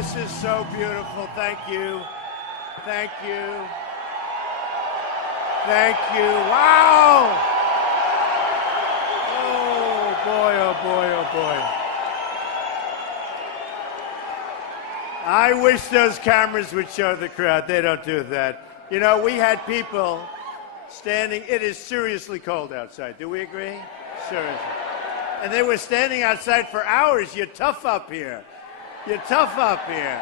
This is so beautiful. Thank you. Thank you. Thank you. Wow! Oh, boy, oh, boy, oh, boy. I wish those cameras would show the crowd. They don't do that. You know, we had people standing. It is seriously cold outside. Do we agree? Seriously. And they were standing outside for hours. You're tough up here. You're tough up here.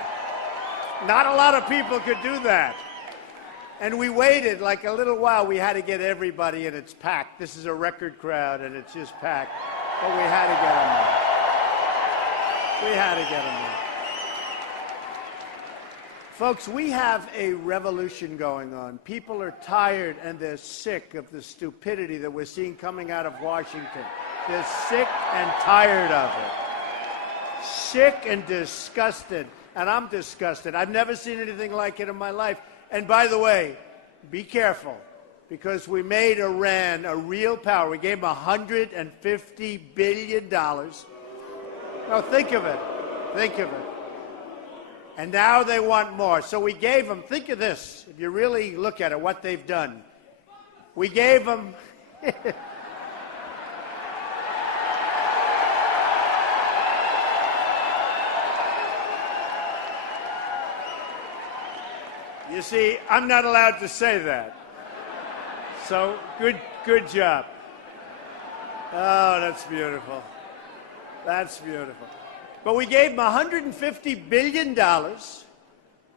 Not a lot of people could do that. And we waited like a little while. We had to get everybody, and it's packed. This is a record crowd, and it's just packed. But we had to get them there. We had to get them there. Folks, we have a revolution going on. People are tired, and they're sick of the stupidity that we're seeing coming out of Washington. They're sick and tired of it. Sick and disgusted. And I'm disgusted. I've never seen anything like it in my life. And by the way, be careful, because we made Iran a real power. We gave them $150 billion. Now think of it. Think of it. And now they want more. So we gave them, think of this, if you really look at it, what they've done. We gave them... You see, I'm not allowed to say that. So, good job. Oh, that's beautiful. That's beautiful. But we gave them $150 billion.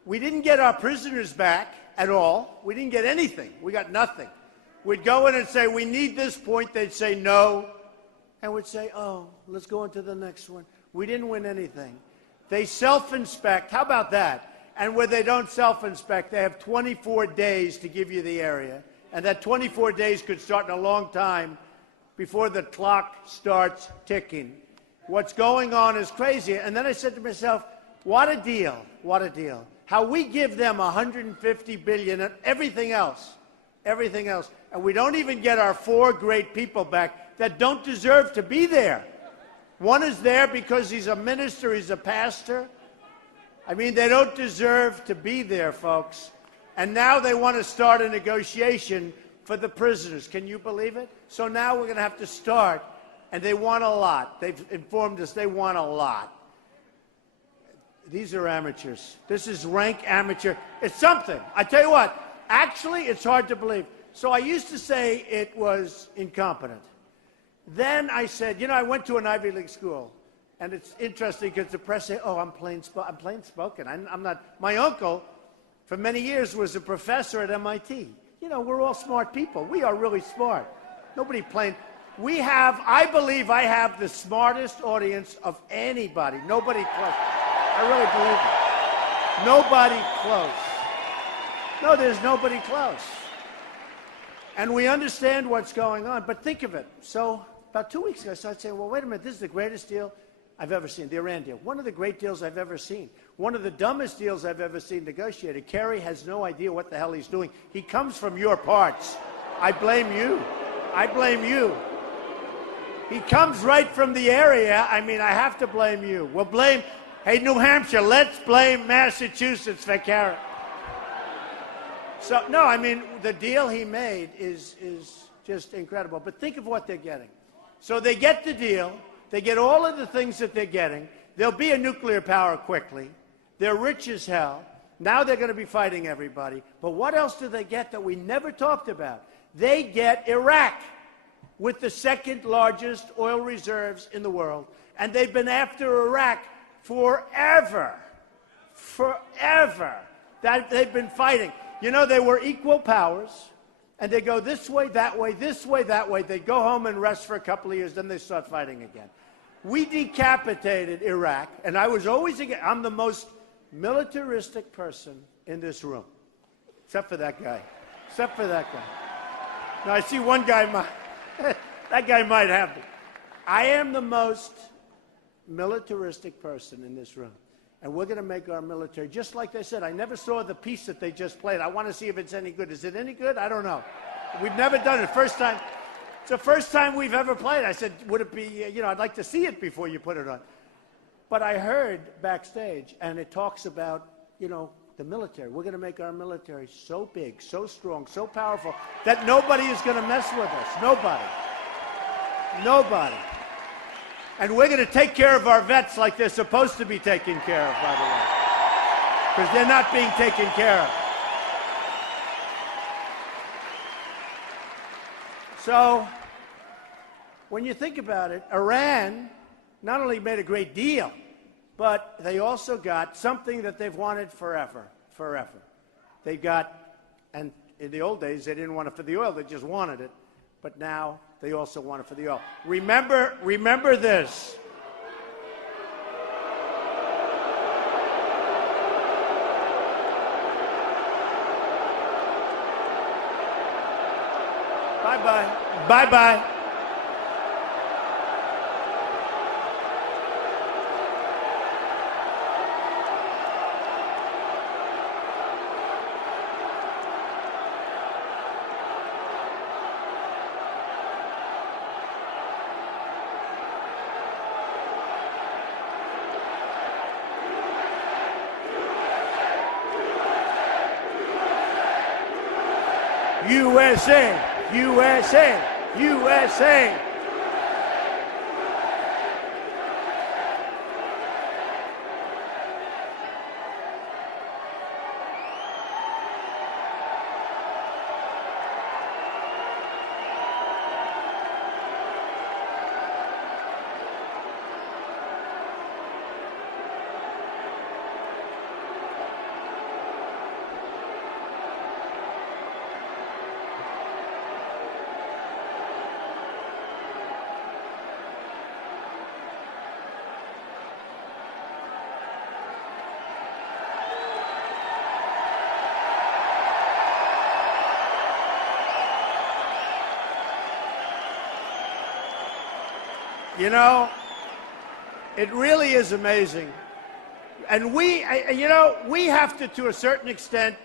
We didn't get our prisoners back at all. We didn't get anything. We got nothing. We'd go in and say, we need this point. They'd say no. And we'd say, oh, let's go on to the next one. We didn't win anything. They self-inspect. How about that? And where they don't self-inspect, they have 24 days to give you the area. And that 24 days could start in a long time before the clock starts ticking. What's going on is crazy. And then I said to myself, what a deal, what a deal. How we give them $150 billion and everything else, and we don't even get our 4 great people back that don't deserve to be there. One is there because he's a minister, he's a pastor. I mean, they don't deserve to be there, folks. And now they want to start a negotiation for the prisoners. Can you believe it? So now we're going to have to start, and they want a lot. They've informed us they want a lot. These are amateurs. This is rank amateur. It's something. I tell you what, actually, it's hard to believe. So I used to say it was incompetent. Then I said, you know, I went to an Ivy League school. And it's interesting because the press say, oh, I'm plain spoken. I'm not. My uncle, for many years, was a professor at MIT. You know, we're all smart people. We are really smart. Nobody plain. We have, I believe I have the smartest audience of anybody. Nobody close. I really believe it. Nobody close. No, there's nobody close. And we understand what's going on. But think of it. So about 2 weeks ago, I started saying, well, wait a minute. This is the greatest deal I've ever seen, the Iran deal. One of the great deals I've ever seen. One of the dumbest deals I've ever seen negotiated. Kerry has no idea what the hell he's doing. He comes from your parts. I blame you. I blame you. He comes right from the area. I mean, I have to blame you. We'll blame, hey, New Hampshire, let's blame Massachusetts for Kerry. So, no, I mean, the deal he made is just incredible. But think of what they're getting. So they get the deal. They get all of the things that they're getting. There'll be a nuclear power quickly. They're rich as hell. Now they're going to be fighting everybody. But what else do they get that we never talked about? They get Iraq with the second largest oil reserves in the world. And they've been after Iraq forever. Forever. They've been fighting. You know, they were equal powers. And they go this way, that way, this way, that way. They go home and rest for a couple of years. Then they start fighting again. We decapitated Iraq, and I was always against. I'm the most militaristic person in this room, except for that guy. Except for that guy. Now, I see one guy, that guy might have me. I am the most militaristic person in this room, and we're going to make our military, just like they said. I never saw the piece that they just played. I want to see if it's any good. Is it any good? I don't know. We've never done it. First time. It's the first time we've ever played. I said, would it be, you know, I'd like to see it before you put it on. But I heard backstage, and it talks about, you know, the military. We're going to make our military so big, so strong, so powerful, that nobody is going to mess with us. Nobody. Nobody. And we're going to take care of our vets like they're supposed to be taken care of, by the way. Because they're not being taken care of. So, when you think about it, Iran not only made a great deal, but they also got something that they've wanted forever. They got, and in the old days, they didn't want it for the oil, they just wanted it. But now, they also want it for the oil. Remember this. Bye-bye. Bye-bye. USA, USA, USA. You know, it really is amazing. And we have to a certain extent,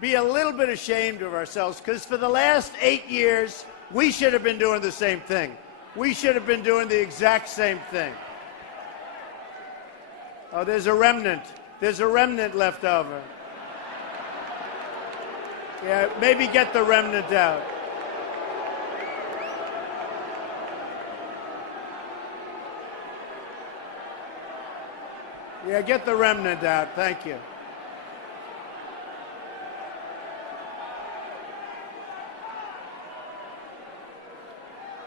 be a little bit ashamed of ourselves, because for the last 8 years, we should have been doing the same thing. We should have been doing the exact same thing. Oh, there's a remnant. There's a remnant left over. Yeah, maybe get the remnant out. Yeah, get the remnant out. Thank you.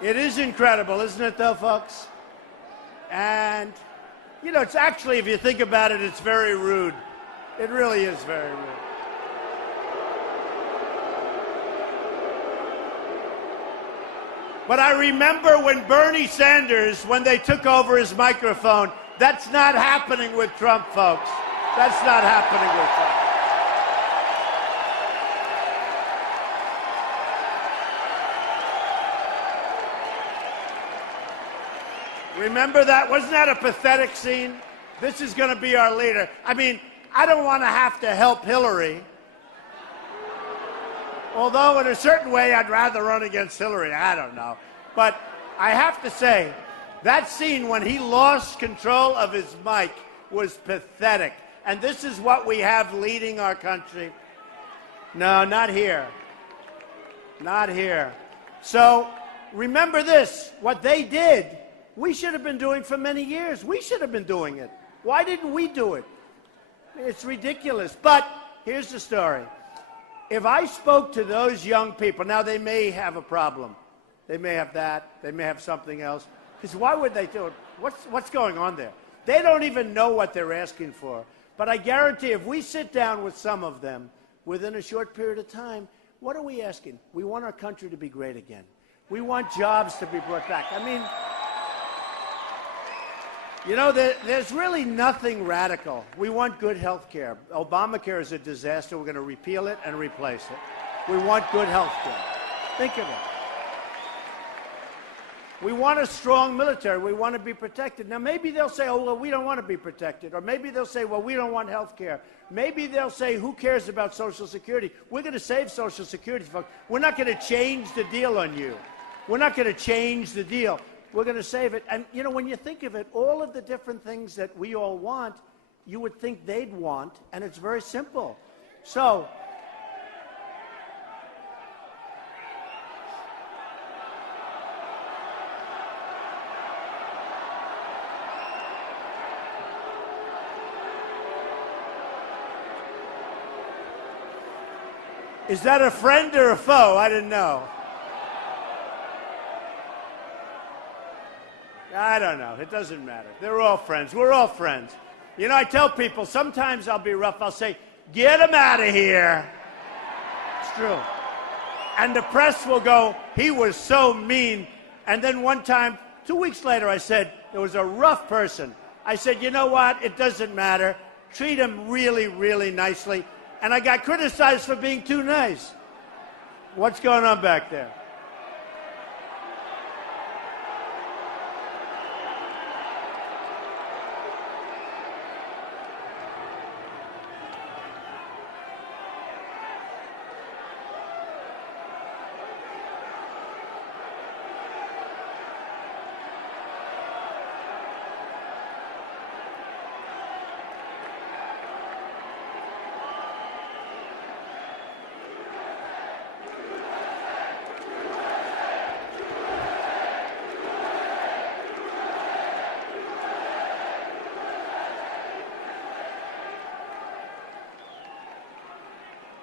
It is incredible, isn't it, though, folks? And, you know, it's actually, if you think about it, it's very rude. It really is very rude. But I remember when Bernie Sanders, when they took over his microphone, that's not happening with Trump, folks. That's not happening with Trump. Remember that? Wasn't that a pathetic scene? This is going to be our leader. I mean, I don't want to have to help Hillary. Although, in a certain way, I'd rather run against Hillary. I don't know. But I have to say, that scene when he lost control of his mic was pathetic. And this is what we have leading our country. No, not here. Not here. So remember this. What they did, we should have been doing for many years. We should have been doing it. Why didn't we do it? It's ridiculous. But here's the story. If I spoke to those young people, now they may have a problem. They may have that. They may have something else. Because why would they do it? What's going on there? They don't even know what they're asking for. But I guarantee if we sit down with some of them within a short period of time, what are we asking? We want our country to be great again. We want jobs to be brought back. I mean, you know, there's really nothing radical. We want good health care. Obamacare is a disaster. We're going to repeal it and replace it. We want good health care. Think of it. We want a strong military. We want to be protected. Now, maybe they'll say, oh, well, we don't want to be protected. Or maybe they'll say, well, we don't want health care. Maybe they'll say, who cares about Social Security? We're going to save Social Security, folks. We're not going to change the deal on you. We're not going to change the deal. We're going to save it. And, you know, when you think of it, all of the different things that we all want, you would think they'd want, and it's very simple. So, is that a friend or a foe? I didn't know. I don't know. It doesn't matter. They're all friends. We're all friends. You know, I tell people, sometimes I'll be rough. I'll say, get him out of here. It's true. And the press will go, he was so mean. And then one time, 2 weeks later, I said, there was a rough person. I said, you know what? It doesn't matter. Treat him really, really nicely. And I got criticized for being too nice. What's going on back there?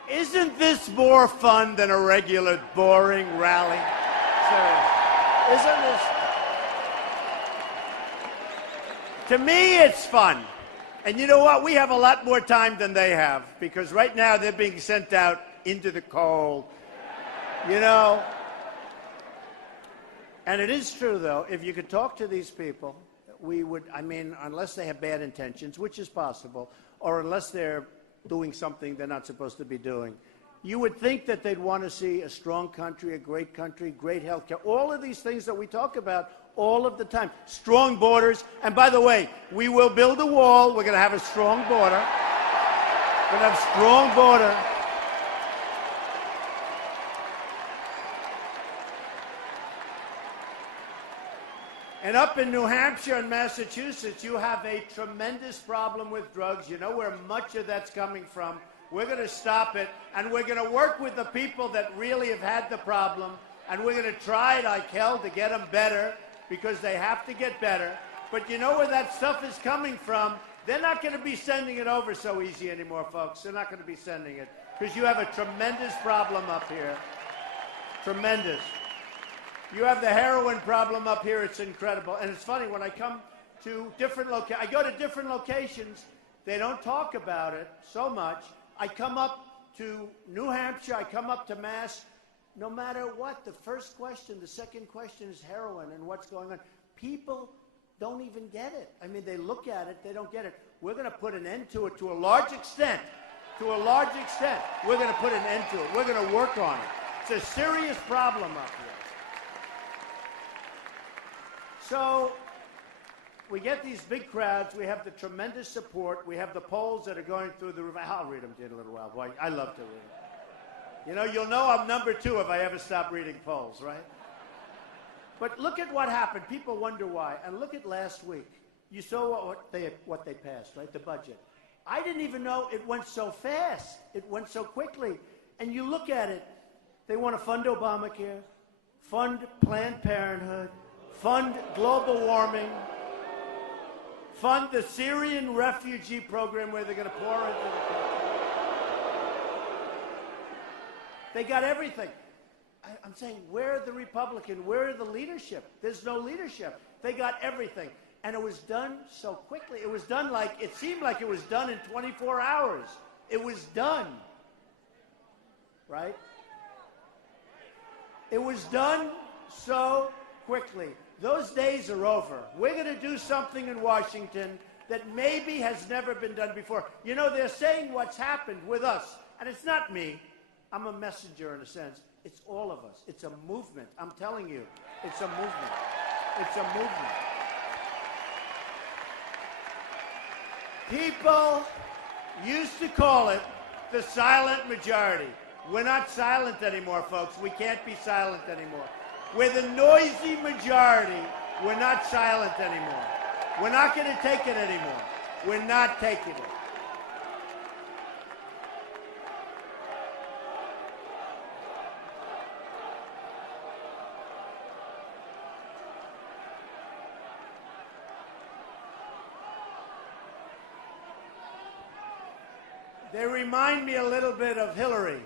Isn't this more fun than a regular boring rally? Seriously. Isn't this? To me, it's fun. And you know what? We have a lot more time than they have, because right now they're being sent out into the cold. You know? And it is true, though, if you could talk to these people, we would, I mean, unless they have bad intentions, which is possible, or unless they're doing something they're not supposed to be doing, you would think that they'd want to see a strong country, great health care, all of these things that we talk about all of the time. Strong borders. And by the way, we will build a wall. We're going to have a strong border. We're going to have a strong border. And up in New Hampshire and Massachusetts, you have a tremendous problem with drugs. You know where much of that's coming from. We're going to stop it, and we're going to work with the people that really have had the problem, and we're going to try like hell to get them better, because they have to get better. But you know where that stuff is coming from? They're not going to be sending it over so easy anymore, folks. They're not going to be sending it, because you have a tremendous problem up here. Tremendous. You have the heroin problem up here. It's incredible. And it's funny, when I come to different locations, I go to different locations, they don't talk about it so much. I come up to New Hampshire, I come up to Mass, no matter what, the first question, the second question is heroin and what's going on. People don't even get it. I mean, they look at it, they don't get it. We're going to put an end to it to a large extent. To a large extent. We're going to put an end to it. We're going to work on it. It's a serious problem up here. So we get these big crowds. We have the tremendous support. We have the polls that are going through the roof. I'll read them to you in a little while. Boy, I love to read them. You know, you'll know I'm number 2 if I ever stop reading polls, right? But look at what happened. People wonder why. And look at last week. You saw what they passed, right? The budget. I didn't even know it went so fast. It went so quickly. And you look at it. They want to fund Obamacare, fund Planned Parenthood, fund global warming, fund the Syrian refugee program where they're going to pour into the country. They got everything. I'm saying, where are the Republicans? Where are the leadership? There's no leadership. They got everything. And it was done so quickly. It was done like, it seemed like it was done in 24 hours. It was done. Right? It was done so quickly. Those days are over. We're going to do something in Washington that maybe has never been done before. You know, they're saying what's happened with us, and it's not me. I'm a messenger in a sense. It's all of us. It's a movement. I'm telling you, it's a movement. It's a movement. People used to call it the silent majority. We're not silent anymore, folks. We can't be silent anymore. We're the noisy majority We're not silent anymore. We're not going to take it anymore. We're not taking it. They remind me a little bit of Hillary.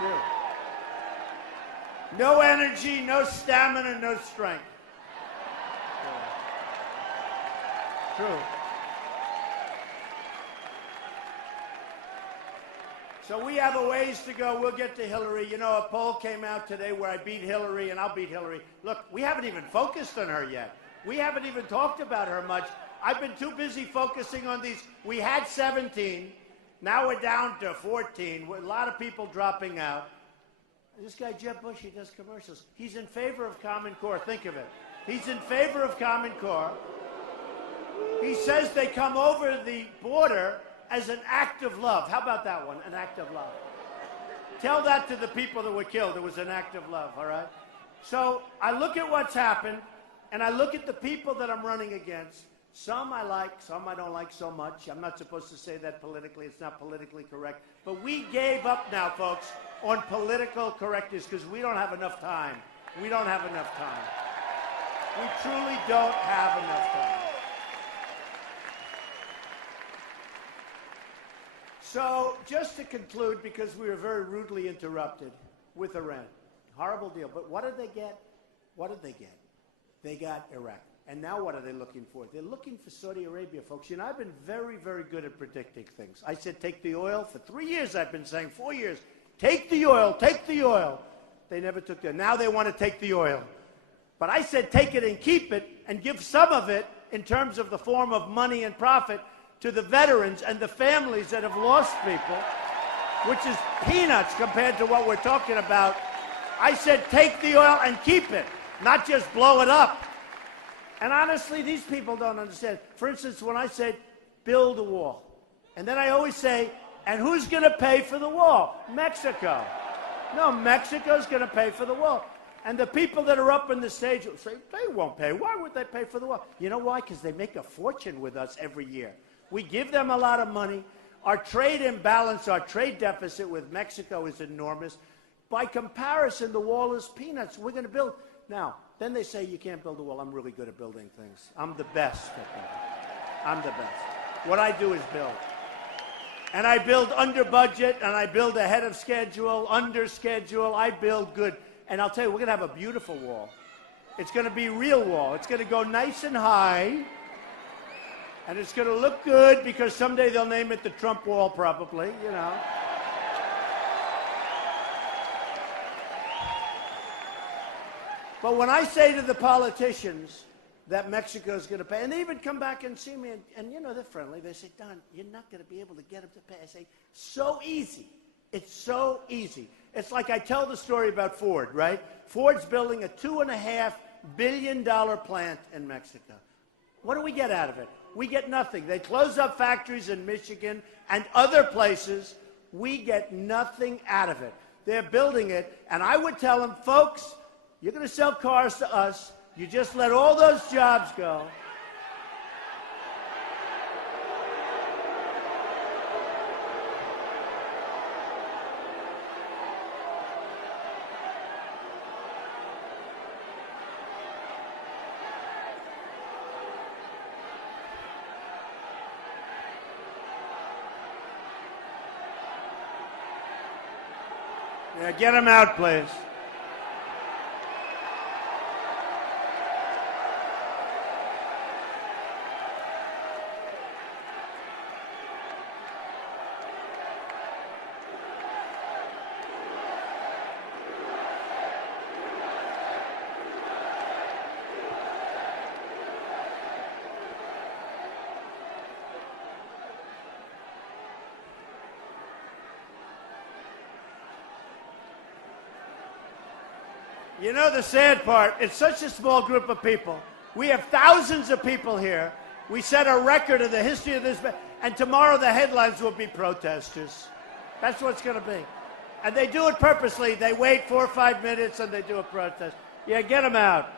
Yeah. No energy, no stamina, no strength. Yeah. True. So we have a ways to go. We'll get to Hillary. You know, a poll came out today where I beat Hillary, and I'll beat Hillary. Look, we haven't even focused on her yet. We haven't even talked about her much. I've been too busy focusing on these. We had 17. Now we're down to 14. A lot of people dropping out. This guy, Jeb Bush, he does commercials. He's in favor of Common Core. Think of it. He's in favor of Common Core. He says they come over the border as an act of love. How about that one? An act of love. Tell that to the people that were killed. It was an act of love, all right? So I look at what's happened, and I look at the people that I'm running against. Some I like, some I don't like so much. I'm not supposed to say that politically. It's not politically correct. But we gave up now, folks, on political correctness because we don't have enough time. We don't have enough time. We truly don't have enough time. So just to conclude, because we were very rudely interrupted with Iran. Horrible deal. But what did they get? What did they get? They got Iraq. And now what are they looking for? They're looking for Saudi Arabia, folks. You know, I've been very, very good at predicting things. I said take the oil. For 3 years I've been saying, 4 years, take the oil, take the oil. They never took it. Now they want to take the oil. But I said take it and keep it and give some of it in terms of the form of money and profit to the veterans and the families that have lost people, which is peanuts compared to what we're talking about. I said take the oil and keep it, not just blow it up. And honestly, these people don't understand. For instance, when I said, build a wall. And then I always say, and who's going to pay for the wall? Mexico. No, Mexico's going to pay for the wall. And the people that are up on the stage will say, they won't pay. Why would they pay for the wall? You know why? Because they make a fortune with us every year. We give them a lot of money. Our trade imbalance, our trade deficit with Mexico is enormous. By comparison, the wall is peanuts. We're going to build. Now, then they say you can't build a wall. I'm really good at building things. I'm the best at that. I'm the best. What I do is build. And I build under budget, and I build ahead of schedule, under schedule. I build good. And I'll tell you, we're going to have a beautiful wall. It's going to be a real wall. It's going to go nice and high. And it's going to look good because someday they'll name it the Trump wall probably, you know. But when I say to the politicians that Mexico's going to pay, and they even come back and see me, and you know, they're friendly. They say, Don, you're not going to be able to get them to pay. I say, so easy. It's so easy. It's like I tell the story about Ford, right? Ford's building a $2.5 billion plant in Mexico. What do we get out of it? We get nothing. They close up factories in Michigan and other places. We get nothing out of it. They're building it, and I would tell them, folks, you're going to sell cars to us. You just let all those jobs go. Yeah, get them out, please. You know the sad part, it's such a small group of people. We have thousands of people here. We set a record in the history of this, and tomorrow the headlines will be protesters. That's what it's going to be. And they do it purposely. They wait 4 or 5 minutes and they do a protest. Yeah, get them out.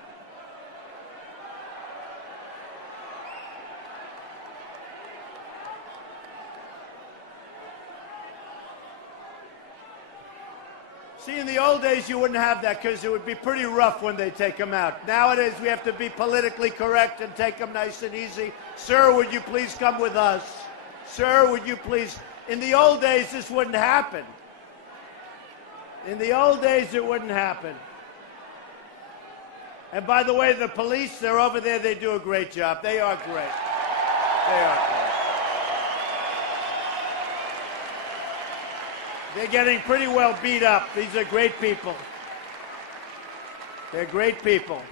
See, in the old days, you wouldn't have that because it would be pretty rough when they take them out. Nowadays, we have to be politically correct and take them nice and easy. Sir, would you please come with us? Sir, would you please? In the old days, this wouldn't happen. In the old days, it wouldn't happen. And by the way, the police, they're over there. They do a great job. They are great. They are great. They're getting pretty well beat up. These are great people. They're great people.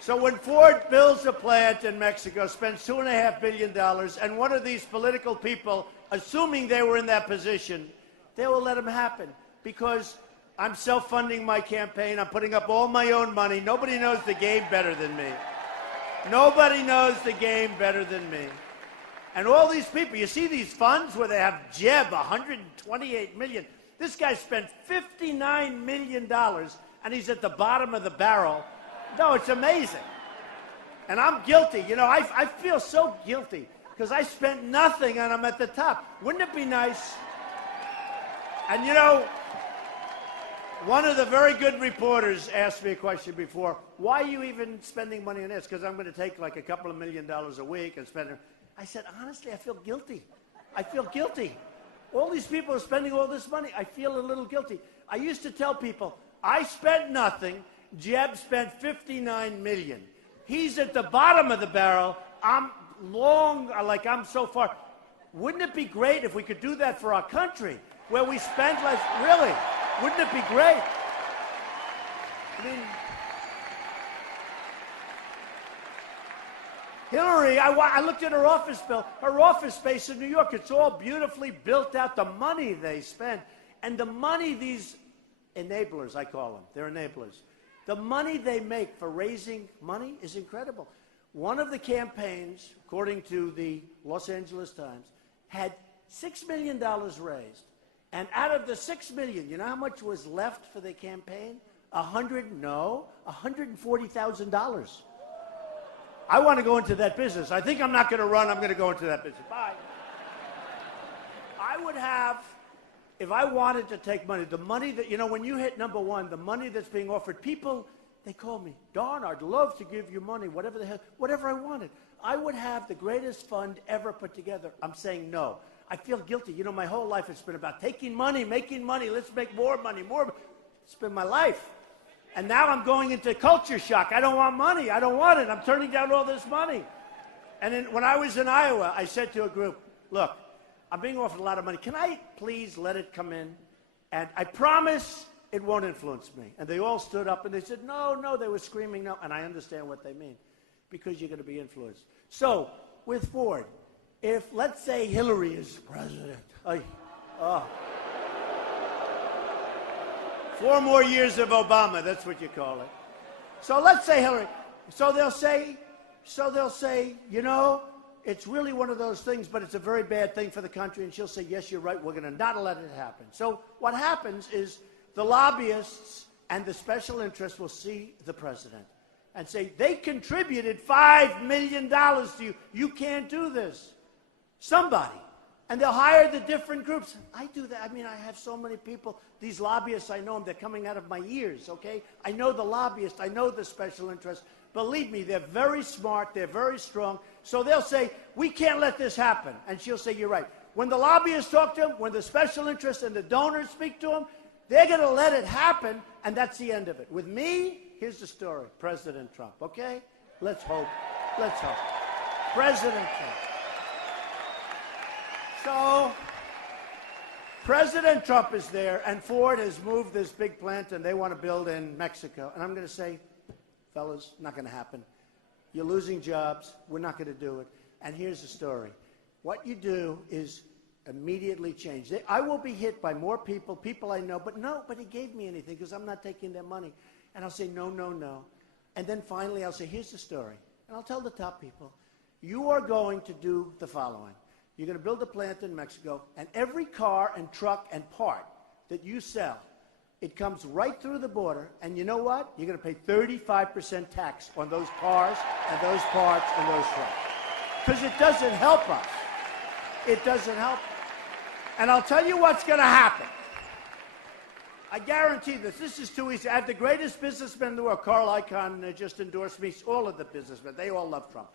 So when Ford builds a plant in Mexico, spends $2.5 billion, and one of these political people, assuming they were in that position, they will let them happen because I'm self-funding my campaign. I'm putting up all my own money. Nobody knows the game better than me. Nobody knows the game better than me. And all these people, you see these funds where they have Jeb, $128 million. This guy spent $59 million, and he's at the bottom of the barrel. No, it's amazing. And I'm guilty. You know, I feel so guilty because I spent nothing and I'm at the top. Wouldn't it be nice? And you know, one of the very good reporters asked me a question before, why are you even spending money on this? Because I'm going to take like a couple of $1 million a week and spend it. I said, honestly, I feel guilty. I feel guilty. All these people are spending all this money. I feel a little guilty. I used to tell people, I spent nothing. Jeb spent $59 million. He's at the bottom of the barrel. I'm so far. Wouldn't it be great if we could do that for our country, where we spend less? Really? Wouldn't it be great? I mean, Hillary, I looked at her office bill, her office space in New York. It's all beautifully built out, the money they spend. And the money these enablers, I call them, they're enablers. The money they make for raising money is incredible. One of the campaigns, according to the Los Angeles Times, had $6 million raised. And out of the $6 million, you know how much was left for the campaign? $140,000. I want to go into that business. I think I'm not going to run. I'm going to go into that business. Bye. I would have, if I wanted to take money, the money that, you know, when you hit number one, the money that's being offered, people, they call me, Don, I'd love to give you money, whatever the hell, whatever I wanted. I would have the greatest fund ever put together. I'm saying no. I feel guilty. You know, my whole life it's been about taking money, making money. Let's make more money, more. It's been my life. And now I'm going into culture shock. I don't want money. I don't want it. I'm turning down all this money. And when I was in Iowa, I said to a group, look, I'm being offered a lot of money. Can I please let it come in? And I promise it won't influence me. And they all stood up and they said, no, no. They were screaming no. And I understand what they mean because you're going to be influenced. So with Ford, if let's say Hillary is president, 4 more years of Obama, that's what you call it. So let's say Hillary. So they'll say, you know, it's really one of those things, but it's a very bad thing for the country. And she'll say, yes, you're right. We're going to not let it happen. So what happens is the lobbyists and the special interests will see the president and say, they contributed $5 million to you. You can't do this. Somebody. And they'll hire the different groups. I do that. I mean, I have so many people. These lobbyists, I know them. They're coming out of my ears, okay? I know the lobbyists. I know the special interests. Believe me, they're very smart. They're very strong. So they'll say, we can't let this happen. And she'll say, you're right. When the lobbyists talk to him, when the special interests and the donors speak to him, they're going to let it happen, and that's the end of it. With me, here's the story. President Trump, okay? Let's hope. Let's hope. President Trump. So, President Trump is there, and Ford has moved this big plant, and they want to build in Mexico. And I'm going to say, fellas, not going to happen. You're losing jobs. We're not going to do it. And here's the story. What you do is immediately change. I will be hit by more people I know, but nobody gave me anything because I'm not taking their money. And I'll say, no, no, no. And then finally I'll say, here's the story. And I'll tell the top people, you are going to do the following. You're going to build a plant in Mexico, and every car and truck and part that you sell, It comes right through the border, and you know what? You're going to pay 35% tax on those cars and those parts and those trucks. Because it doesn't help us. It doesn't help us. And I'll tell you what's going to happen. I guarantee this. This is too easy. I have the greatest businessmen in the world. Carl Icahn just endorsed me. All of the businessmen. They all love Trump.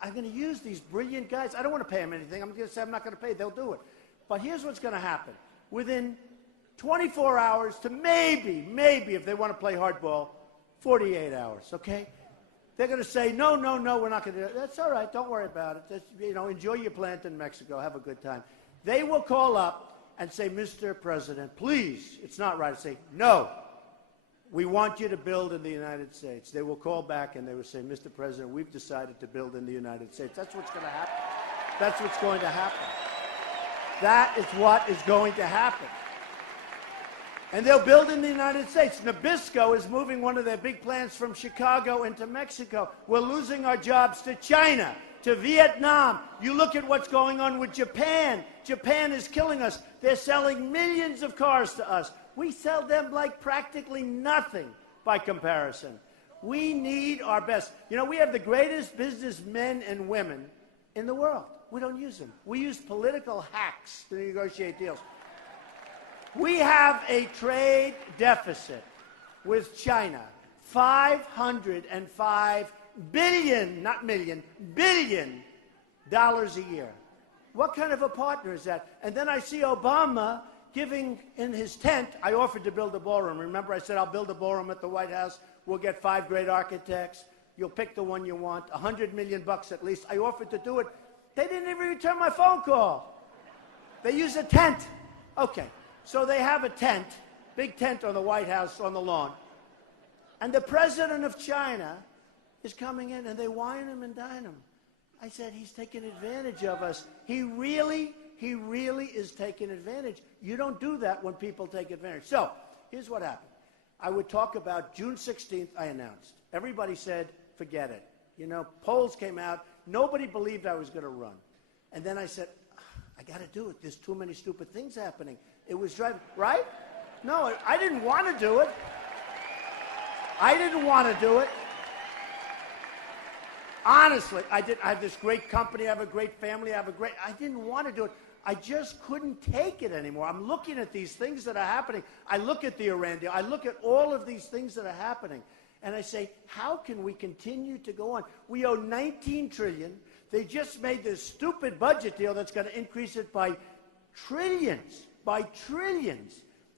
I'm going to use these brilliant guys. I don't want to pay them anything. I'm going to say I'm not going to pay. They'll do it. But here's what's going to happen. Within 24 hours to maybe, if they want to play hardball, 48 hours, okay? They're going to say, no, we're not going to do it. That's all right. Don't worry about it. That's, enjoy your plant in Mexico. Have a good time. They will call up and say, Mr. President, please, it's not right. I say, no, we want you to build in the United States. They will call back and they will say, Mr. President, we've decided to build in the United States. That's what's going to happen. That's what's going to happen. That is what is going to happen. And they'll build in the United States. Nabisco is moving one of their big plants from Chicago into Mexico. We're losing our jobs to China, to Vietnam. You look at what's going on with Japan. Japan is killing us. They're selling millions of cars to us. We sell them like practically nothing by comparison. We need our best. We have the greatest businessmen and women in the world. We don't use them. We use political hacks to negotiate deals. We have a trade deficit with China, $505 billion, not million, billion dollars a year. What kind of a partner is that? And then I see Obama giving in his tent. I offered to build a ballroom. Remember, I said I'll build a ballroom at the White House. We'll get 5 great architects. You'll pick the one you want, $100 million at least. I offered to do it. They didn't even return my phone call. They use a tent. Okay. So they have a tent, big tent on the White House on the lawn. And the president of China is coming in, and they wine him and dine him. I said, he's taking advantage of us. He really is taking advantage. You don't do that when people take advantage. So here's what happened. I would talk about June 16th, I announced. Everybody said, forget it. Polls came out. Nobody believed I was going to run. And then I said, I got to do it. There's too many stupid things happening. It was driving, right? No, I didn't want to do it. I didn't want to do it. Honestly, I have this great company. I have a great family. I didn't want to do it. I just couldn't take it anymore. I'm looking at these things that are happening. I look at the Iran deal. I look at all of these things that are happening. And I say, how can we continue to go on? We owe $19 trillion. They just made this stupid budget deal that's going to increase it by trillions.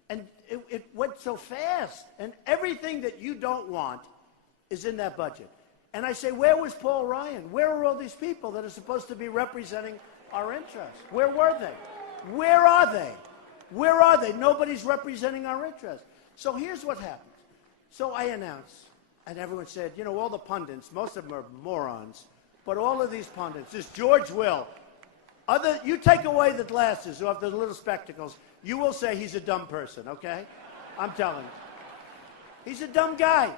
And it went so fast. And everything that you don't want is in that budget. And I say, where was Paul Ryan? Where are all these people that are supposed to be representing our interests? Where were they? Where are they? Where are they? Nobody's representing our interests. So here's what happened. So I announced, and everyone said, all the pundits, most of them are morons, but all of these pundits, this George Will, you take away the glasses or the little spectacles, you will say he's a dumb person, okay? I'm telling you. He's a dumb guy.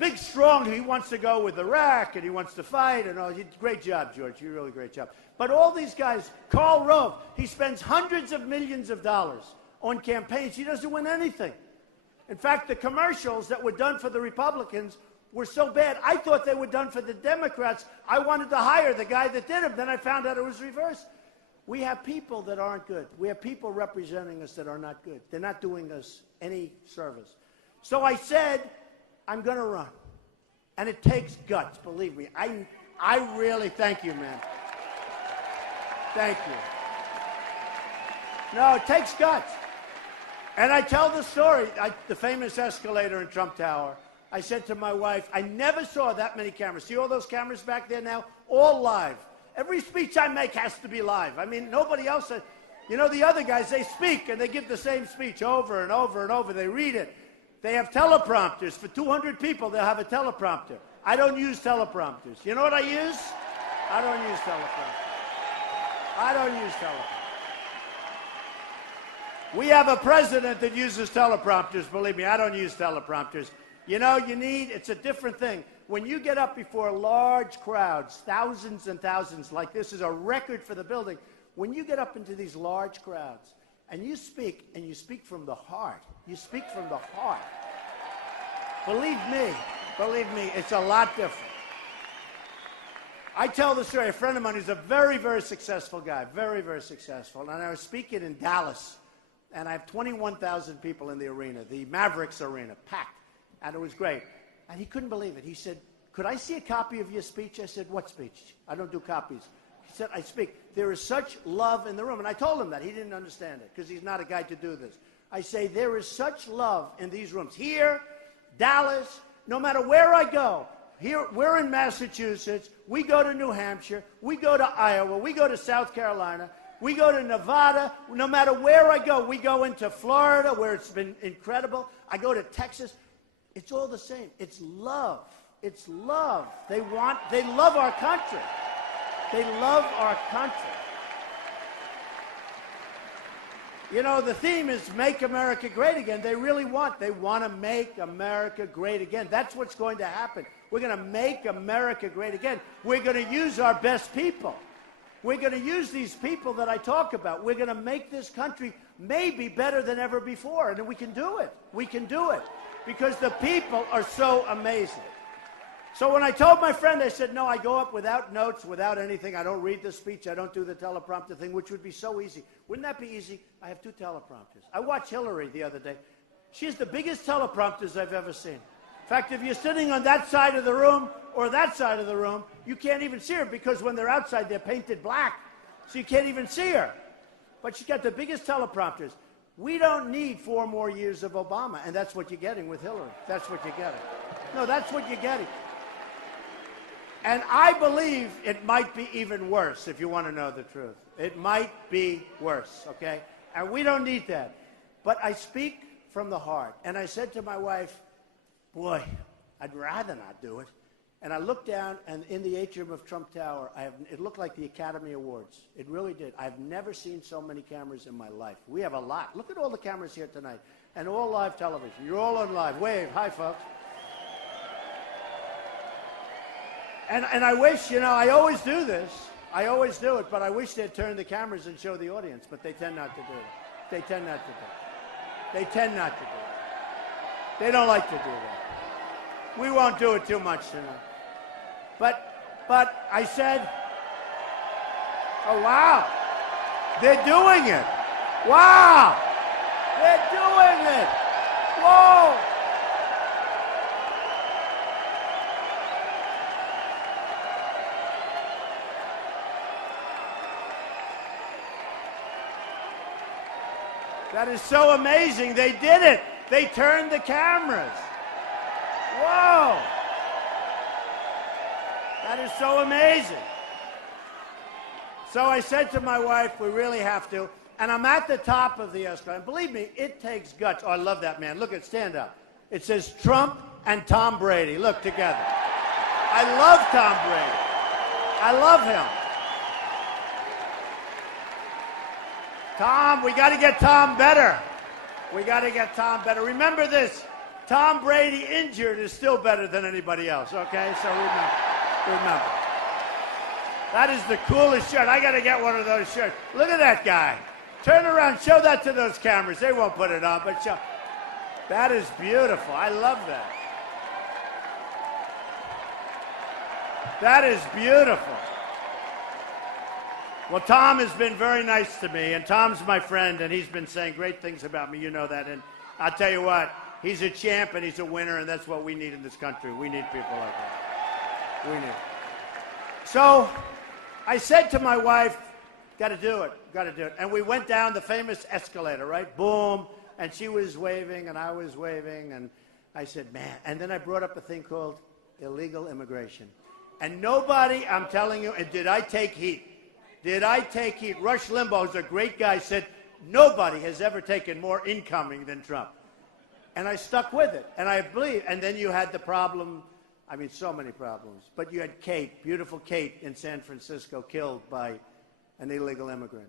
Big, strong, he wants to go with Iraq, and he wants to fight, and all. Great job, George. You really great job. But all these guys, Karl Rove, he spends hundreds of millions of dollars on campaigns. He doesn't win anything. In fact, the commercials that were done for the Republicans were so bad, I thought they were done for the Democrats. I wanted to hire the guy that did them. Then I found out it was reversed. We have people that aren't good. We have people representing us that are not good. They're not doing us any service. So I said, I'm going to run. And it takes guts, believe me. I really thank you, man. Thank you. No, it takes guts. And I tell the story, the famous escalator in Trump Tower. I said to my wife, I never saw that many cameras. See all those cameras back there now? All live. Every speech I make has to be live. I mean, nobody else said. The other guys, they speak, and they give the same speech over and over and over. They read it. They have teleprompters. For 200 people, they'll have a teleprompter. I don't use teleprompters. You know what I use? I don't use teleprompters. I don't use teleprompters. We have a president that uses teleprompters. Believe me, I don't use teleprompters. It's a different thing. When you get up before large crowds, thousands and thousands, like this is a record for the building, when you get up into these large crowds and you speak from the heart, You speak from the heart. Believe me, it's a lot different. I tell the story. A friend of mine who's a very, very successful guy, very, very successful. And I was speaking in Dallas, and I have 21,000 people in the arena, the Mavericks arena, packed. And it was great. And he couldn't believe it. He said, could I see a copy of your speech? I said, what speech? I don't do copies. He said, I speak. There is such love in the room. And I told him that. He didn't understand it because he's not a guy to do this. I say, there is such love in these rooms. Here, Dallas, no matter where I go. Here, we're in Massachusetts. We go to New Hampshire. We go to Iowa. We go to South Carolina. We go to Nevada. No matter where I go, we go into Florida, where it's been incredible. I go to Texas. It's all the same. It's love. It's love. They love our country. They love our country. You know, the theme is Make America Great Again. They want to make America great again. That's what's going to happen. We're going to make America great again. We're going to use our best people. We're going to use these people that I talk about. We're going to make this country maybe better than ever before. And we can do it. We can do it. Because the people are so amazing. So when I told my friend, I said, no, I go up without notes, without anything. I don't read the speech. I don't do the teleprompter thing, which would be so easy. Wouldn't that be easy? I have 2 teleprompters. I watched Hillary the other day. She's the biggest teleprompters I've ever seen. In fact, if you're sitting on that side of the room or that side of the room, you can't even see her because when they're outside, they're painted black. So you can't even see her. But she's got the biggest teleprompters. We don't need 4 more years of Obama, and that's what you're getting with Hillary. That's what you're getting. No, that's what you're getting. And I believe it might be even worse, if you want to know the truth. It might be worse, okay? And we don't need that. But I speak from the heart. And I said to my wife, boy, I'd rather not do it. And I looked down, and in the atrium of Trump Tower, it looked like the Academy Awards. It really did. I've never seen so many cameras in my life. We have a lot. Look at all the cameras here tonight. And all live television. You're all on live. Wave. Hi, folks. And I wish, you know, I always do this. I always do it, but I wish they'd turn the cameras and show the audience, but they tend not to do it. They tend not to do it. They tend not to do it. They don't like to do that. We won't do it too much tonight. But I said, oh, wow. They're doing it. Wow. They're doing it. Whoa. That is so amazing. They did it. They turned the cameras. Whoa. That is so amazing. So I said to my wife, we really have to. And I'm at the top of the escalator. And believe me, it takes guts. Oh, I love that man. Look at, stand up. It says Trump and Tom Brady. Look, together. I love Tom Brady. I love him. Tom, we got to get Tom better. We got to get Tom better. Remember this. Tom Brady injured is still better than anybody else, okay? So remember. That is the coolest shirt. I got to get one of those shirts. Look at that guy. Turn around. Show that to those cameras. They won't put it on, but show. That is beautiful. I love that. That is beautiful. Well, Tom has been very nice to me, and Tom's my friend, and he's been saying great things about me. You know that. And I'll tell you what, he's a champ and he's a winner, and that's what we need in this country. We need people like that. We need. So I said to my wife, got to do it, got to do it. And we went down the famous escalator, right? Boom. And she was waving, and I was waving, and I said, man. And then I brought up a thing called illegal immigration. And nobody, I'm telling you, and did I take heat? Did I take heat? Rush Limbaugh, who's a great guy, said, nobody has ever taken more incoming than Trump. And I stuck with it. And I believe, and then you had the problem, I mean, so many problems. But you had Kate, beautiful Kate in San Francisco, killed by an illegal immigrant.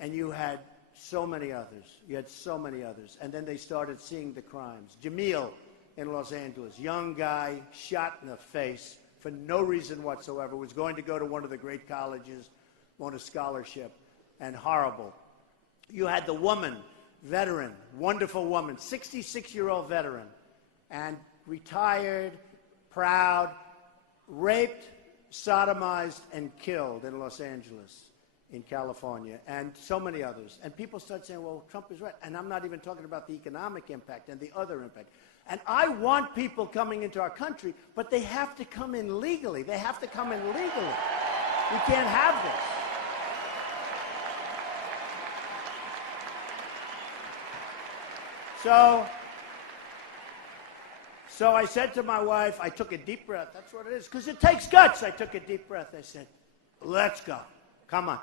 And you had so many others. You had so many others. And then they started seeing the crimes. Jamil in Los Angeles, young guy, shot in the face for no reason whatsoever, was going to go to one of the great colleges, on a scholarship, and horrible. You had the woman veteran, wonderful woman, 66-year-old veteran, and retired, proud, raped, sodomized, and killed in Los Angeles, in California, and so many others. And people start saying, well, Trump is right. And I'm not even talking about the economic impact and the other impact. And I want people coming into our country, but they have to come in legally. They have to come in legally. We can't have this. So I said to my wife, I took a deep breath. That's what it is, because it takes guts. I took a deep breath. I said, let's go. Come on.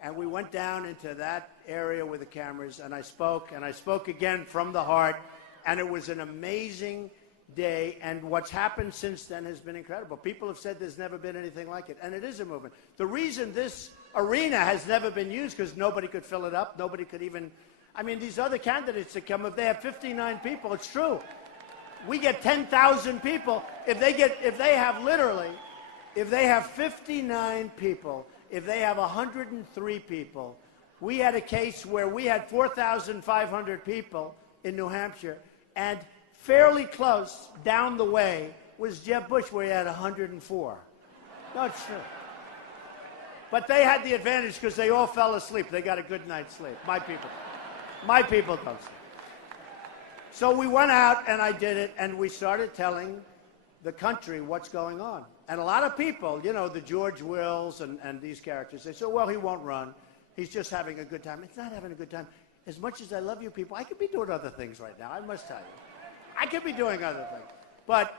And we went down into that area with the cameras, and I spoke again from the heart, and it was an amazing day, and what's happened since then has been incredible. People have said there's never been anything like it, and it is a movement. The reason this arena has never been used, because nobody could fill it up, nobody could even, I mean, these other candidates that come, if they have 59 people, it's true. We get 10,000 people. If they have 59 people, if they have 103 people, we had a case where we had 4,500 people in New Hampshire, and fairly close down the way was Jeb Bush, where he had 104. No, it's true. But they had the advantage because they all fell asleep. They got a good night's sleep. My people don't sleep. So we went out, and I did it, and we started telling the country what's going on. And a lot of people, you know, the George Wills and these characters, they say, well, he won't run. He's just having a good time. It's not having a good time. As much as I love you people, I could be doing other things right now, I must tell you. I could be doing other things. But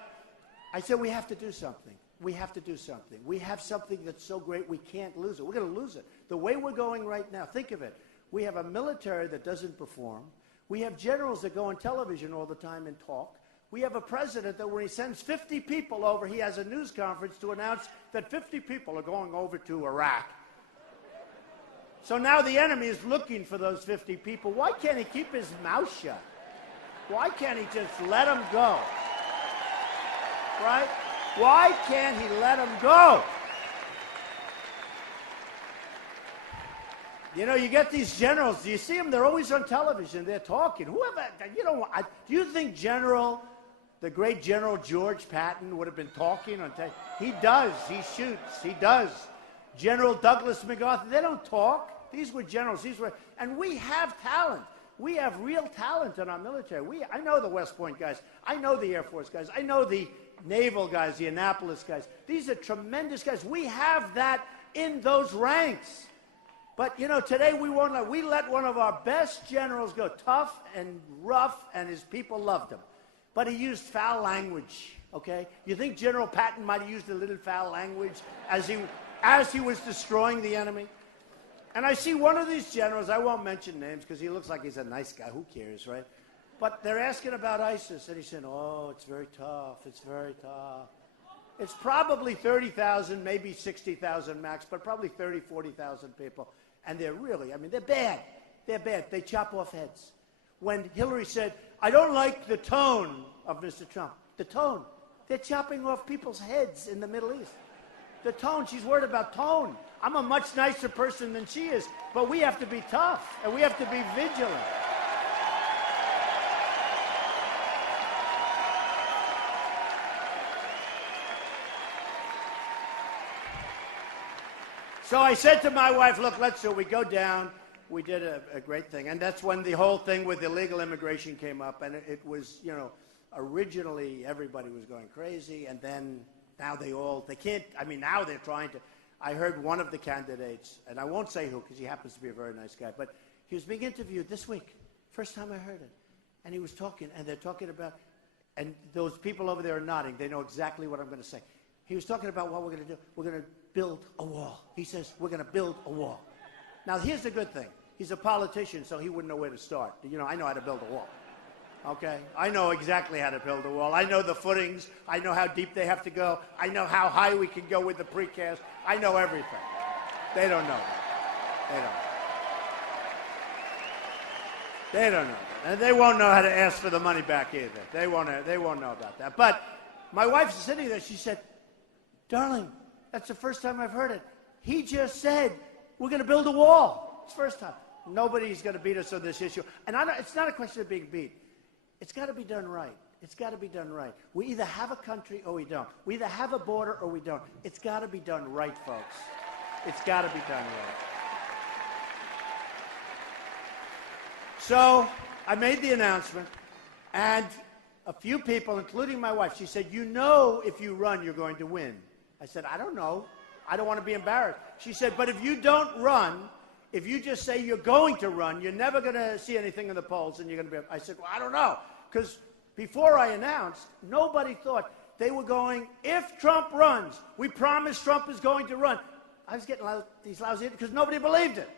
I said, we have to do something. We have to do something. We have something that's so great we can't lose it. We're going to lose it. The way we're going right now, think of it. We have a military that doesn't perform. We have generals that go on television all the time and talk. We have a president that when he sends 50 people over, he has a news conference to announce that 50 people are going over to Iraq. So now the enemy is looking for those 50 people. Why can't he keep his mouth shut? Why can't he just let them go? Right? Why can't he let them go? You know, you get these generals. Do you see them? They're always on television. They're talking. Whoever, you know, do you think the great General George Patton would have been talking on television? He does. He shoots. He does. General Douglas MacArthur, they don't talk. These were generals. And we have talent. We have real talent in our military. I know the West Point guys. I know the Air Force guys. I know the naval guys, the Annapolis guys. These are tremendous guys. We have that in those ranks. But, you know, today we let one of our best generals go, tough and rough, and his people loved him. But he used foul language, okay? You think General Patton might have used a little foul language as he was destroying the enemy? And I see one of these generals, I won't mention names because he looks like he's a nice guy. Who cares, right? But they're asking about ISIS, and he said, oh, it's very tough. It's very tough. It's probably 30,000, maybe 60,000 max, but probably 30, 40,000 people. And they're really, I mean, they're bad. They're bad. They chop off heads. When Hillary said, I don't like the tone of Mr. Trump, the tone, they're chopping off people's heads in the Middle East. The tone, she's worried about tone. I'm a much nicer person than she is, but we have to be tough, and we have to be vigilant. So I said to my wife, look, let's do it. We go down. We did a great thing. And that's when the whole thing with illegal immigration came up. And it was, you know, originally everybody was going crazy. And then now they can't, I mean, now they're trying to. I heard one of the candidates, and I won't say who because he happens to be a very nice guy, but he was being interviewed this week. First time I heard it. And he was talking, and they're talking about, and those people over there are nodding. They know exactly what I'm going to say. He was talking about what we're going to do. We're going to build a wall. He says, we're going to build a wall. Now, here's the good thing. He's a politician, so he wouldn't know where to start. You know, I know how to build a wall. Okay? I know exactly how to build a wall. I know the footings. I know how deep they have to go. I know how high we can go with the precast. I know everything. They don't know that. They don't know that. And they won't know how to ask for the money back either. They won't know about that. But my wife's sitting there. She said, darling, that's the first time I've heard it. He just said, we're going to build a wall. It's the first time. Nobody's going to beat us on this issue. And it's not a question of being beat. It's got to be done right. It's got to be done right. We either have a country or we don't. We either have a border or we don't. It's got to be done right, folks. It's got to be done right. So I made the announcement, and a few people, including my wife, she said, you know if you run, you're going to win. I said, I don't know. I don't want to be embarrassed. She said, but if you don't run, if you just say you're going to run, you're never going to see anything in the polls, and you're going to be... I said, well, I don't know. Because before I announced, nobody thought they were going, if Trump runs, we promise Trump is going to run. I was getting these lousy because nobody believed it.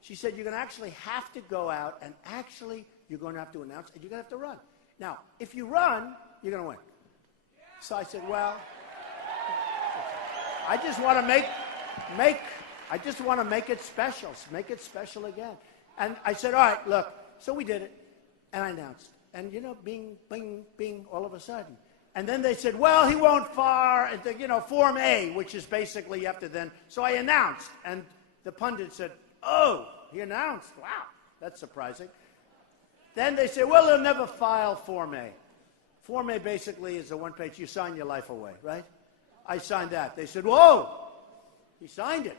She said, you're going to actually have to go out, and actually you're going to have to announce, and you're going to have to run. Now, if you run, you're going to win. So I said, well, I just want to make it special. Make it special again. And I said, all right, look. So we did it, and I announced. And, you know, bing, bing, bing, all of a sudden. And then they said, well, he won't far, you know, Form A, which is basically you have to then. So I announced, and the pundit said, oh, he announced. Wow, that's surprising. Then they said, well, he'll never file Form A. Form A basically is a one-page, you sign your life away, right? I signed that. They said, whoa, he signed it.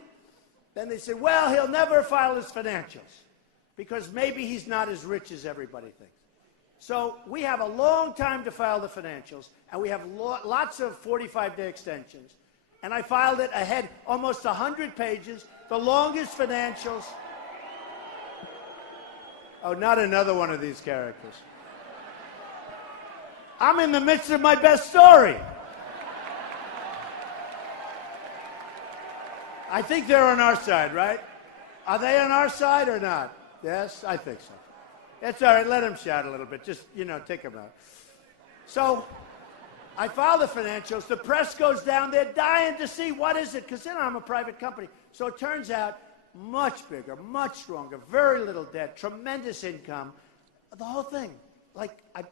Then they said, well, he'll never file his financials because maybe he's not as rich as everybody thinks. So we have a long time to file the financials, and we have lots of 45-day extensions. And I filed it ahead, almost 100 pages, the longest financials. Oh, not another one of these characters. I'm in the midst of my best story. I think they're on our side, right? Are they on our side or not? Yes, I think so. It's all right. Let them shout a little bit. Just, you know, take them out. So I file the financials. The press goes down. They're dying to see what is it, because, you know, I'm a private company. So it turns out much bigger, much stronger, very little debt, tremendous income, the whole thing.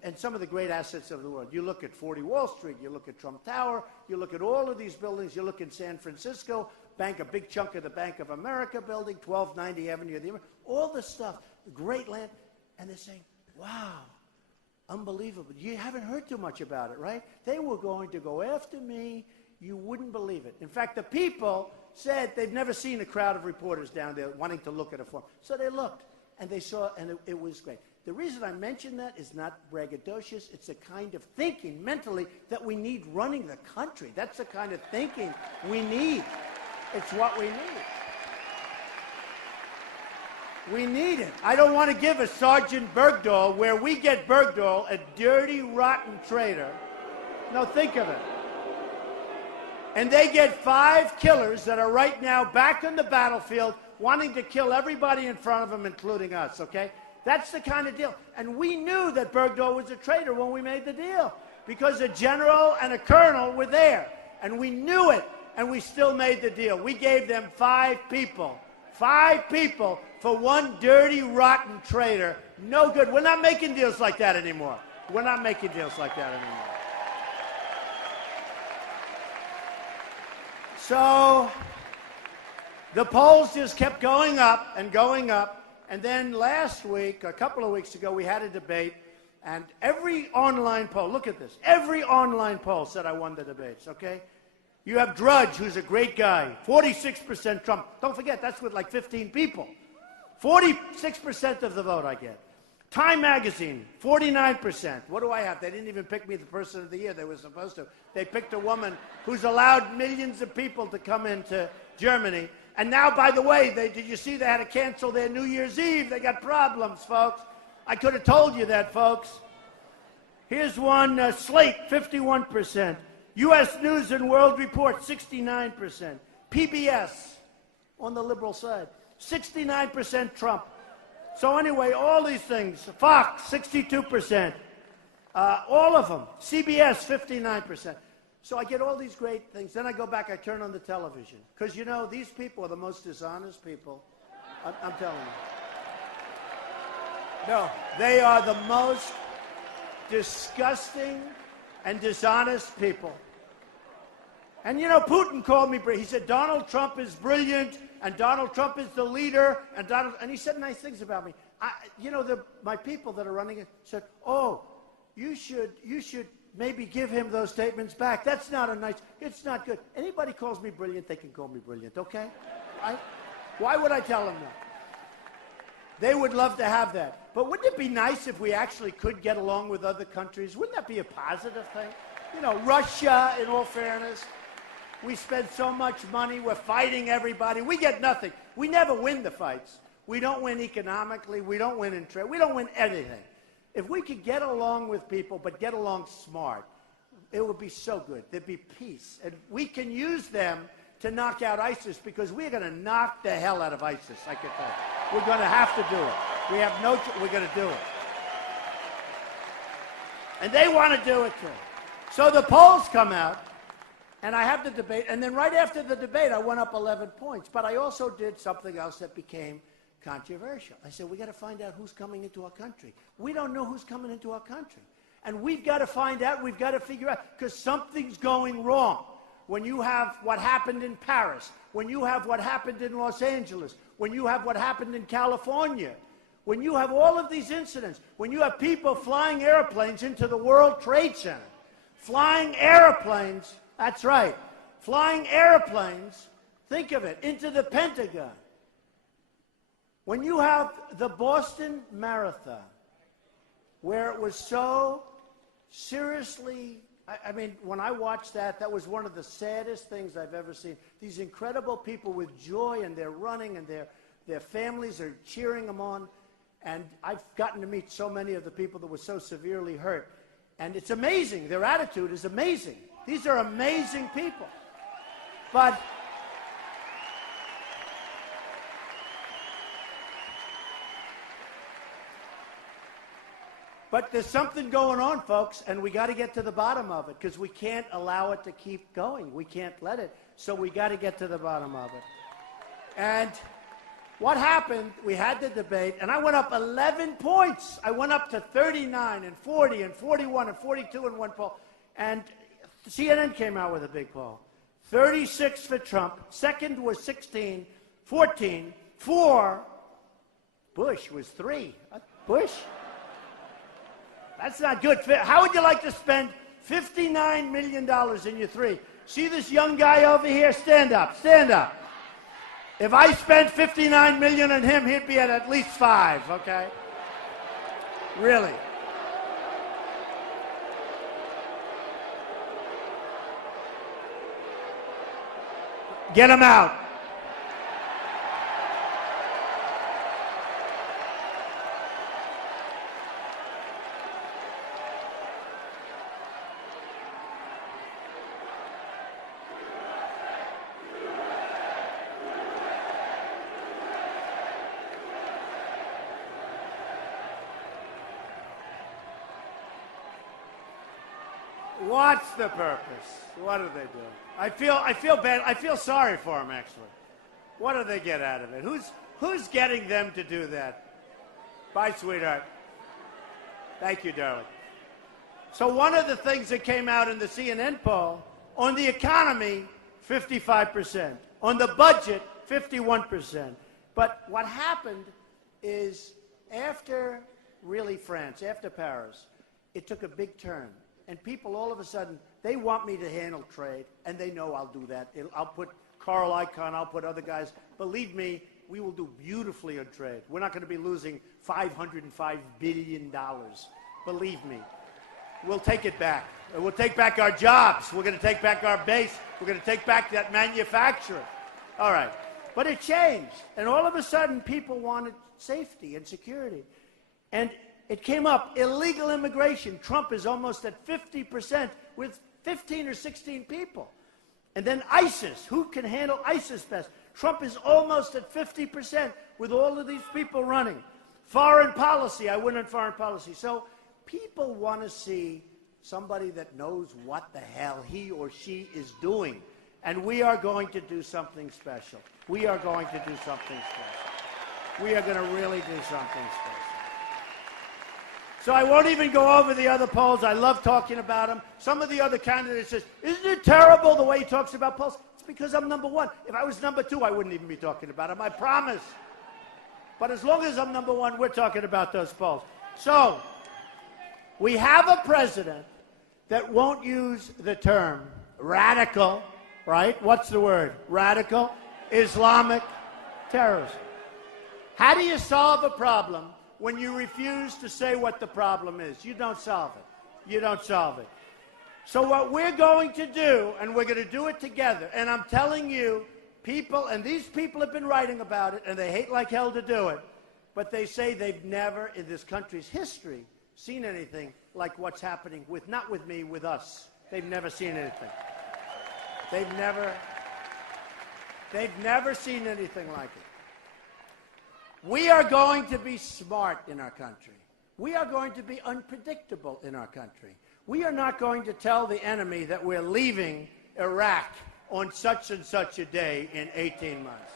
And some of the great assets of the world. You look at 40 Wall Street. You look at Trump Tower. You look at all of these buildings. You look in San Francisco, a big chunk of the Bank of America building, 1290 Avenue of the Americas, all this stuff, great land. And they're saying, wow, unbelievable. You haven't heard too much about it, right? They were going to go after me. You wouldn't believe it. In fact, the people said they've never seen a crowd of reporters down there wanting to look at a form. So they looked, and they saw, and it was great. The reason I mention that is not braggadocious. It's a kind of thinking mentally that we need running the country. That's the kind of thinking we need. It's what we need. We need it. I don't want to give a Sergeant Bergdahl where we get Bergdahl, a dirty, rotten traitor. No, think of it. And they get 5 killers that are right now back on the battlefield wanting to kill everybody in front of them, including us, okay? That's the kind of deal. And we knew that Bergdahl was a traitor when we made the deal because a general and a colonel were there. And we knew it, and we still made the deal. We gave them 5 people. 5 people for one dirty, rotten traitor. No good. We're not making deals like that anymore. We're not making deals like that anymore. So the polls just kept going up and going up. And then last week, a couple of weeks ago, we had a debate. And every online poll, look at this, every online poll said I won the debates, okay? You have Drudge, who's a great guy, 46% Trump. Don't forget, that's with like 15 people. 46% of the vote I get. Time Magazine, 49%. What do I have? They didn't even pick me the person of the year they were supposed to. They picked a woman who's allowed millions of people to come into Germany. And now, by the way, did you see they had to cancel their New Year's Eve? They got problems, folks. I could have told you that, folks. Here's one, Slate, 51%. U.S. News and World Report, 69%. PBS, on the liberal side, 69% Trump. So anyway, all these things, Fox, 62%. All of them. CBS, 59%. So I get all these great things. Then I go back, I turn on the television. Because, you know, these people are the most dishonest people. I'm telling you. No, they are the most disgusting and dishonest people. And you know, Putin called me brilliant. He said, Donald Trump is brilliant, and Donald Trump is the leader, and he said nice things about me. My people that are running it said, oh, you should maybe give him those statements back. That's not it's not good. Anybody calls me brilliant, they can call me brilliant, okay? Why would I tell them that? They would love to have that. But wouldn't it be nice if we actually could get along with other countries? Wouldn't that be a positive thing? You know, Russia, in all fairness, we spend so much money. We're fighting everybody. We get nothing. We never win the fights. We don't win economically. We don't win in trade. We don't win anything. If we could get along with people, but get along smart, it would be so good. There'd be peace. And we can use them to knock out ISIS, because we're going to knock the hell out of ISIS, I can tell you. We're going to have to do it. We have no choice. We're going to do it. And they want to do it too. So the polls come out, and I have the debate, and then right after the debate, I went up 11 points. But I also did something else that became controversial. I said, we got to find out who's coming into our country. We don't know who's coming into our country. And we've got to find out, we've got to figure out, because something's going wrong. When you have what happened in Paris, when you have what happened in Los Angeles, when you have what happened in California, when you have all of these incidents, when you have people flying airplanes into the World Trade Center, flying airplanes, that's right, flying airplanes, think of it, into the Pentagon. When you have the Boston Marathon, where it was so seriously, I mean, when I watched that, that was one of the saddest things I've ever seen. These incredible people with joy, and they're running, and their families are cheering them on. And I've gotten to meet so many of the people that were so severely hurt. And it's amazing. Their attitude is amazing. These are amazing people. But there's something going on, folks, and we got to get to the bottom of it, because we can't allow it to keep going. We can't let it. So we got to get to the bottom of it. And what happened, we had the debate, and I went up 11 points. I went up to 39 and 40 and 41 and 42 in one poll. And CNN came out with a big poll. 36 for Trump. Second was 16, 14, 4. Bush was 3. Bush? That's not good. How would you like to spend $59 million in your 3? See this young guy over here? Stand up. Stand up. If I spent $59 million on him, he'd be at least 5, okay? Really. Get him out. What's the purpose? What are they doing? I feel bad. I feel sorry for them, actually. What do they get out of it? Who's getting them to do that? Bye, sweetheart. Thank you, darling. So one of the things that came out in the CNN poll, on the economy, 55%. On the budget, 51%. But what happened is, after really France, after Paris, it took a big turn. And people, all of a sudden, they want me to handle trade, and they know I'll do that. I'll put Carl Icahn, I'll put other guys. Believe me, we will do beautifully on trade. We're not going to be losing $505 billion. Believe me. We'll take it back. We'll take back our jobs. We're going to take back our base. We're going to take back that manufacturer. All right. But it changed. And all of a sudden, people wanted safety and security. And it came up, illegal immigration. Trump is almost at 50% with 15 or 16 people. And then ISIS. Who can handle ISIS best? Trump is almost at 50% with all of these people running. Foreign policy. I win on foreign policy. So people want to see somebody that knows what the hell he or she is doing. And we are going to do something special. We are going to do something special. We are going to really do something special. So I won't even go over the other polls. I love talking about them. Some of the other candidates says, isn't it terrible the way he talks about polls? It's because I'm number one. If I was number two, I wouldn't even be talking about them. I promise. But as long as I'm number one, we're talking about those polls. So we have a president that won't use the term radical, right? What's the word? Radical Islamic terrorism. How do you solve a problem when you refuse to say what the problem is? You don't solve it. You don't solve it. So what we're going to do, and we're going to do it together, and I'm telling you, people, and these people have been writing about it, and they hate like hell to do it, but they say they've never, in this country's history, seen anything like what's happening with, not with me, with us. They've never seen anything. They've never seen anything like it. We are going to be smart in our country. We are going to be unpredictable in our country. We are not going to tell the enemy that we're leaving Iraq on such and such a day in 18 months.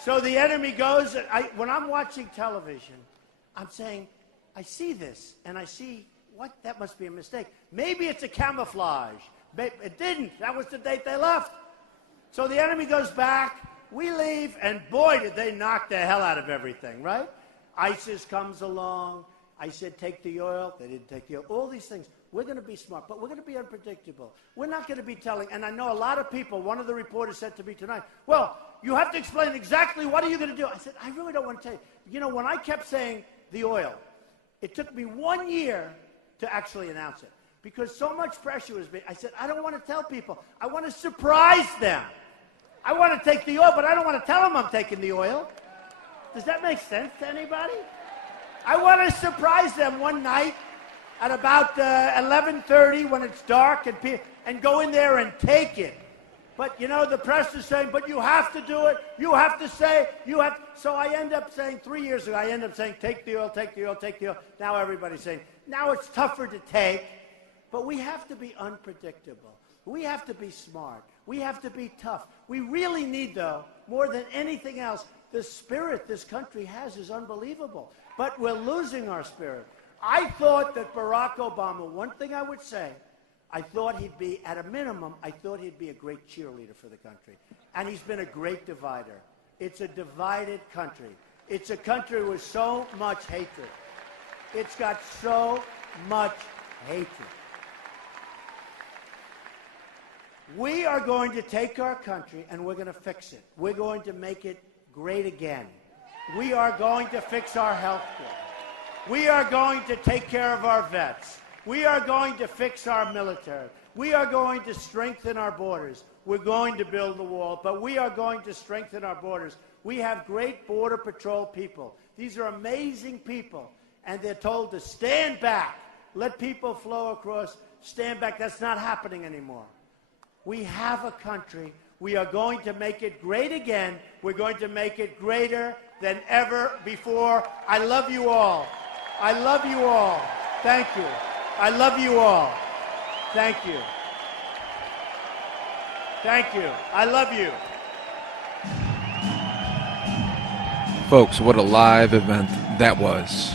So the enemy goes, when I'm watching television, I'm saying, I see this, and I see, what? That must be a mistake. Maybe it's a camouflage. It didn't. That was the date they left. So the enemy goes back. We leave, and boy, did they knock the hell out of everything, right? ISIS comes along. I said, take the oil. They didn't take the oil. All these things. We're going to be smart, but we're going to be unpredictable. We're not going to be telling, and I know a lot of people, one of the reporters said to me tonight, well, you have to explain exactly what are you going to do. I said, I really don't want to tell you. You know, when I kept saying the oil, it took me 1 year to actually announce it because so much pressure was being, I said, I don't want to tell people. I want to surprise them. I want to take the oil, but I don't want to tell them I'm taking the oil. Does that make sense to anybody? I want to surprise them one night at about 11:30 when it's dark and go in there and take it. But, you know, the press is saying, but you have to do it. You have to say, you have. So I end up saying, 3 years ago, I end up saying, take the oil, take the oil, take the oil. Now everybody's saying, now it's tougher to take. But we have to be unpredictable. We have to be smart. We have to be tough. We really need, though, more than anything else, the spirit this country has is unbelievable. But we're losing our spirit. I thought that Barack Obama, one thing I would say, I thought he'd be, at a minimum, I thought he'd be a great cheerleader for the country. And he's been a great divider. It's a divided country. It's a country with so much hatred. It's got so much hatred. We are going to take our country and we're going to fix it. We're going to make it great again. We are going to fix our health care. We are going to take care of our vets. We are going to fix our military. We are going to strengthen our borders. We're going to build the wall, but we are going to strengthen our borders. We have great Border Patrol people. These are amazing people, and they're told to stand back, let people flow across, stand back. That's not happening anymore. We have a country. We are going to make it great again. We're going to make it greater than ever before. I love you all. I love you all. Thank you. I love you all. Thank you. Thank you. I love you. Folks, what a live event that was.